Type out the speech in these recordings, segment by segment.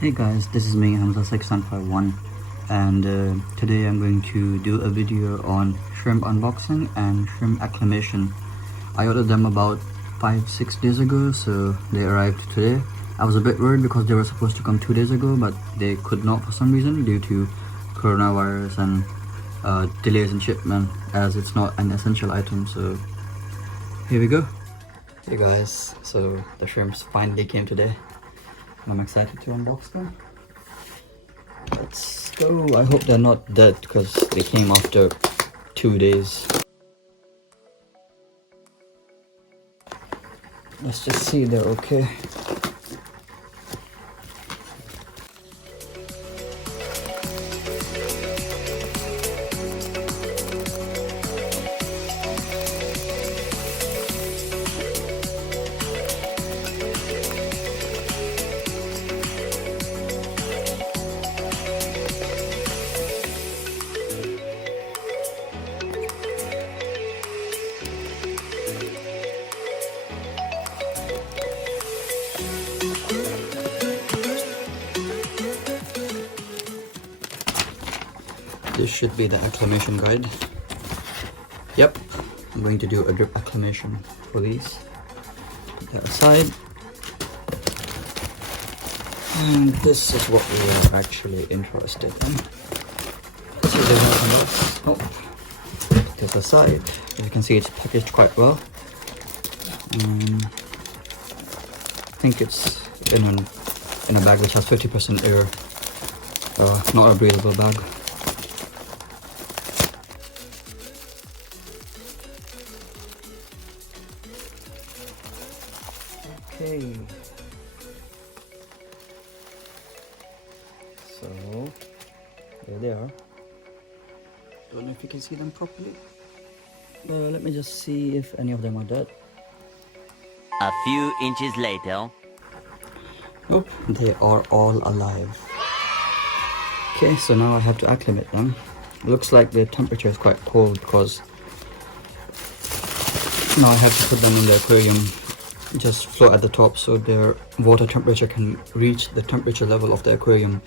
Hey guys, this is me, Hamza6951, and today I'm going to do a video on shrimp unboxing and shrimp acclimation. I ordered them about 5-6 days ago, so they arrived today. I was a bit worried because they were supposed to come 2 days ago, but they could not for some reason due to coronavirus and delays in shipment, as it's not an essential item. So here we go. Hey guys, so the shrimps finally came today. I'm excited to unbox them. Let's go. I hope they're not dead because they came after 2 days. Let's just see they're okay. This should be the acclimation guide. Yep, I'm going to do a drip acclimation for these. Put that aside. And this is what we are actually interested in. So there's nothing else. Oh, put this aside. As you can see, it's packaged quite well. I think it's in a bag which has 50% air. Not a breathable bag. Okay, so there they are. Don't know if you can see them properly. Let me just see if any of them are dead. A few inches later. Nope, they are all alive. Okay, so now I have to acclimate them. It looks like the temperature is quite cold because now I have to put them in the aquarium. Just float at the top so their water temperature can reach the temperature level of the aquarium,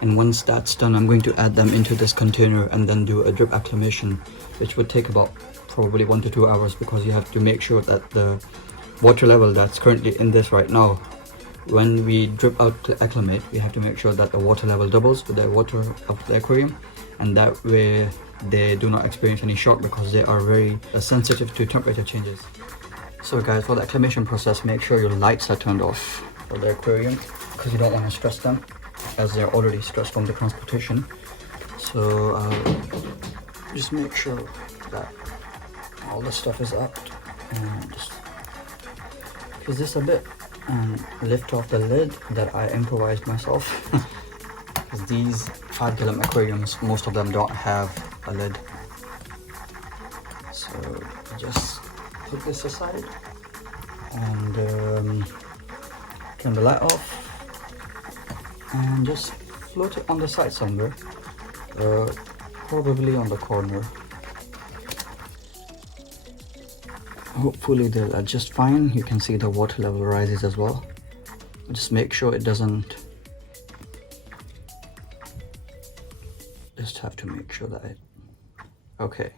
and once that's done I'm going to add them into this container and then do a drip acclimation, which would take about probably 1 to 2 hours, because you have to make sure that the water level that's currently in this right now, when we drip out to acclimate, we have to make sure that the water level doubles with the water of the aquarium, and that way they do not experience any shock because they are very sensitive to temperature changes. So guys, for the acclimation process, make sure your lights are turned off for the aquarium because you don't want to stress them, as they're already stressed from the transportation. So just make sure that all the stuff is up, and just twist this a bit and lift off the lid that I improvised myself. Because these 5 gallon aquariums, most of them don't have a lid. So just put this aside and turn the light off and just float it on the side somewhere, probably on the corner. Hopefully they'll adjust fine. You can see the water level rises as well. Just make sure it doesn't, just have to make sure that it, okay.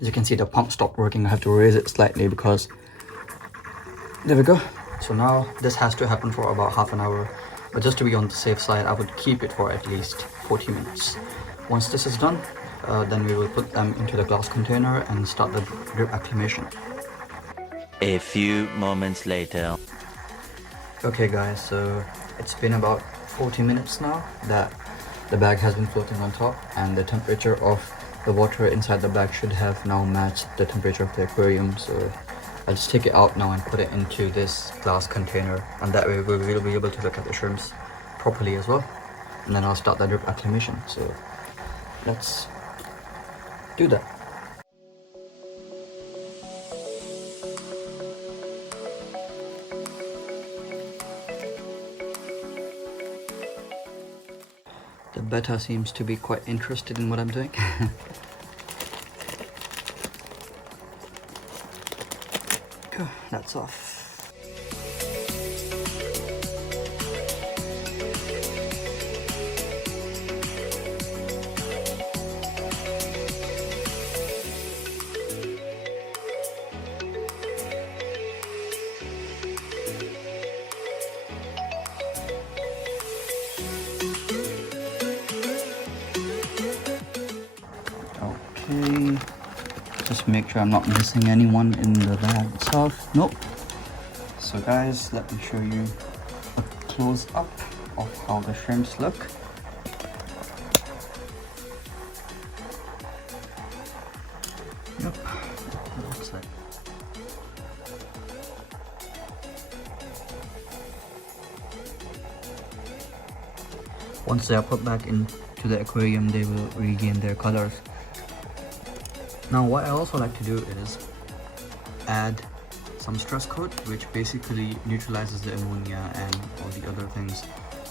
As you can see, the pump stopped working. I have to raise it slightly because, there we go. So now this has to happen for about half an hour, but just to be on the safe side, I would keep it for at least 40 minutes. Once this is done, then we will put them into the glass container and start the drip acclimation. A few moments later. Okay guys, so it's been about 40 minutes now that the bag has been floating on top, and the temperature of the water inside the bag should have now matched the temperature of the aquarium. So I'll just take it out now and put it into this glass container, and that way we will be able to look at the shrimps properly as well. And then I'll start the drip acclimation. So let's do that. The betta seems to be quite interested in what I'm doing. Cool, that's off. Okay, just make sure I'm not missing anyone in the bag itself. Nope. So guys, let me show you a close up of how the shrimps look. Yep, it looks like. Once they are put back into the aquarium, they will regain their colors. Now what I also like to do is add some stress coat, which basically neutralizes the ammonia and all the other things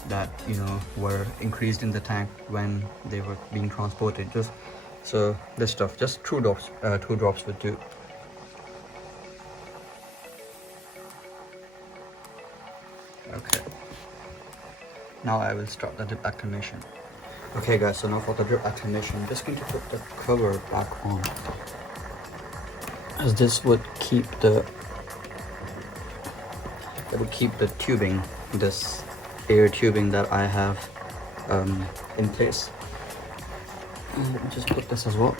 that, you know, were increased in the tank when they were being transported. Just so this stuff, just two drops would do. Okay, now I will start the drip acclimation. Okay guys, so now for the drip acclimation, I'm just going to put the cover back on, as this would keep the tubing, this air tubing that I have in place. And let me just put this as well.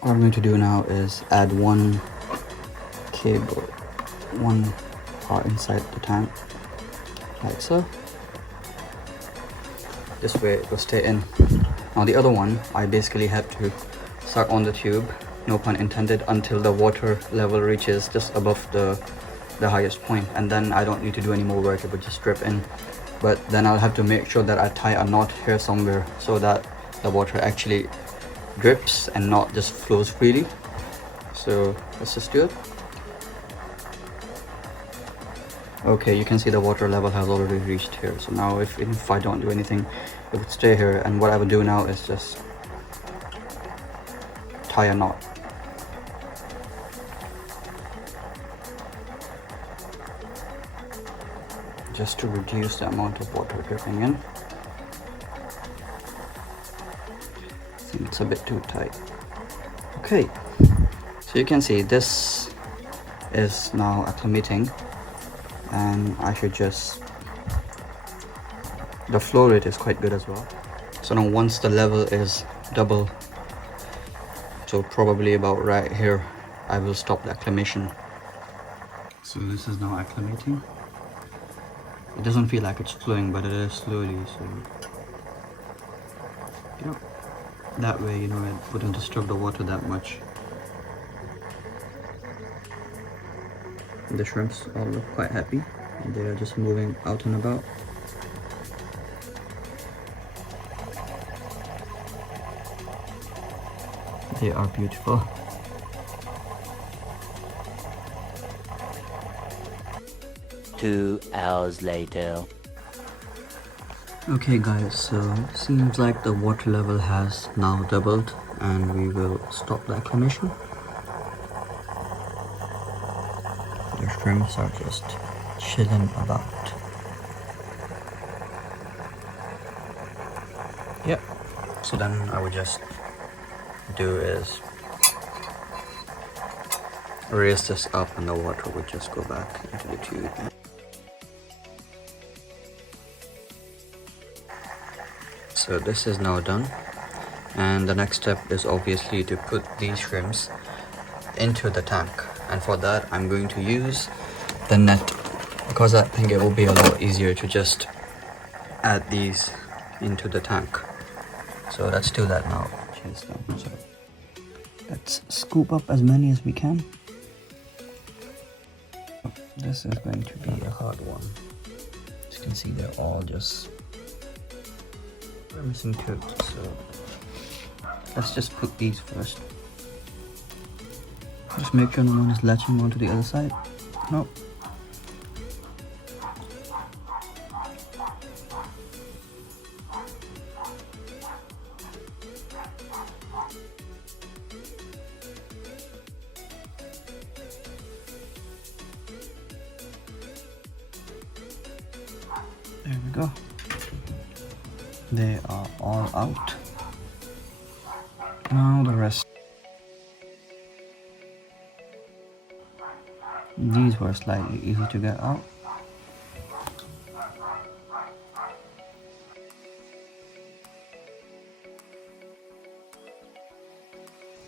What I'm going to do now is add one cable, one part inside the tank, like so. This way it will stay in. Now the other one, I basically had to suck on the tube, no pun intended, until the water level reaches just above the highest point, and then I don't need to do any more work, it would just drip in. But then I'll have to make sure that I tie a knot here somewhere so that the water actually drips and not just flows freely. So let's just do it. Okay, you can see the water level has already reached here. So now if I don't do anything, it would stay here. And what I would do now is just tie a knot. Just to reduce the amount of water dripping in. I think it's a bit too tight. Okay, so you can see this is now acclimating, and I should just, the flow rate is quite good as well. So now once the level is double, so probably about right here, I will stop the acclimation. So this is now acclimating. It doesn't feel like it's flowing, but it is slowly, so yeah, that way, you know, it wouldn't disturb the water that much. The shrimps all look quite happy, and they are just moving out and about. They are beautiful. Two hours later. Okay guys, so seems like the water level has now doubled, and we will stop the acclimation. The shrimps are just chilling about. Yep. So then I would just do is raise this up, and the water would just go back into the tube. So this is now done, and the next step is obviously to put these shrimps into the tank, and for that I'm going to use the net, because I think it will be a lot easier to just add these into the tank. So let's do that now. So let's scoop up as many as we can. This is going to be a hard one. As you can see, they're all just, we're missing two, so let's just put these first. Just make sure no one is latching onto the other side. Nope. There we go. They are all out. Now the rest. These were slightly easy to get out.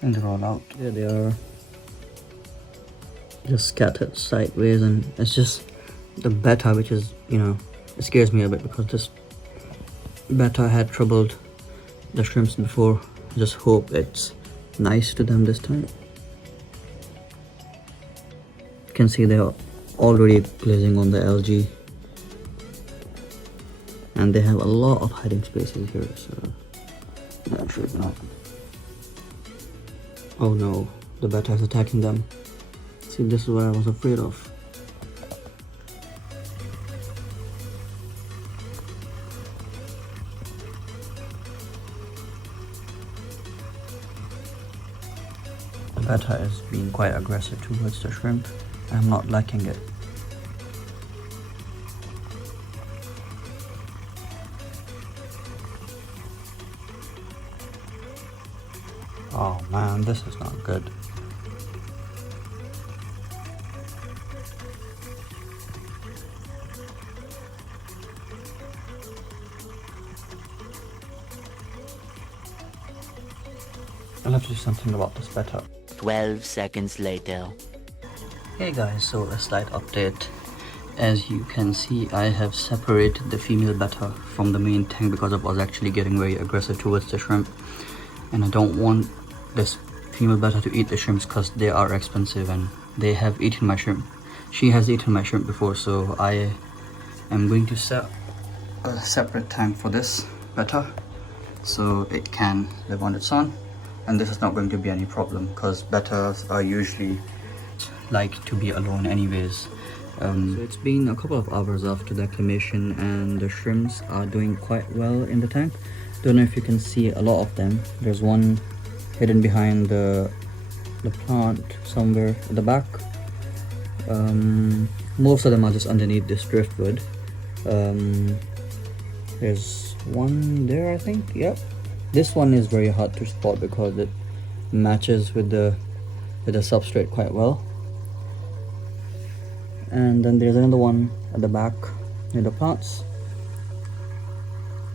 and they're all out. There they are, just scattered sideways, and it's just the betta, which is, you know, it scares me a bit because this betta had troubled the shrimps before. Just hope it's nice to them this time. You can see they're already glazing on the algae, and they have a lot of hiding spaces here, so that should not. Oh no, the betta is attacking them. See, this is what I was afraid of. The betta is being quite aggressive towards the shrimp. I'm not liking it. Oh man, this is not good. I'll have to do something about this betta. 12 seconds later. Hey guys, so a slight update. As you can see, I have separated the female betta from the main tank because it was actually getting very aggressive towards the shrimp, and I don't want this female betta to eat the shrimps because they are expensive and they have eaten my shrimp. She has eaten my shrimp before, so I am going to set a separate tank for this betta so it can live on its own, and this is not going to be any problem because bettas are usually like to be alone anyways. So it's been a couple of hours after the acclimation, and the shrimps are doing quite well in the tank. Don't know if you can see a lot of them. There's one hidden behind the plant somewhere at the back. Most of them are just underneath this driftwood. There's one there, I think. Yep. This one is very hard to spot because it matches with the substrate quite well. And then there's another one at the back near the plants.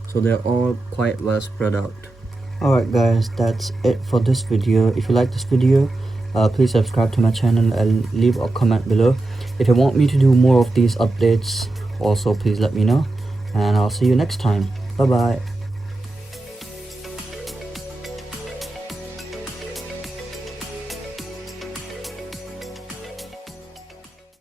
So they're all quite well spread out. Alright guys, that's it for this video. If you like this video, please subscribe to my channel and leave a comment below. If you want me to do more of these updates, also please let me know, and I'll see you next time. Bye bye.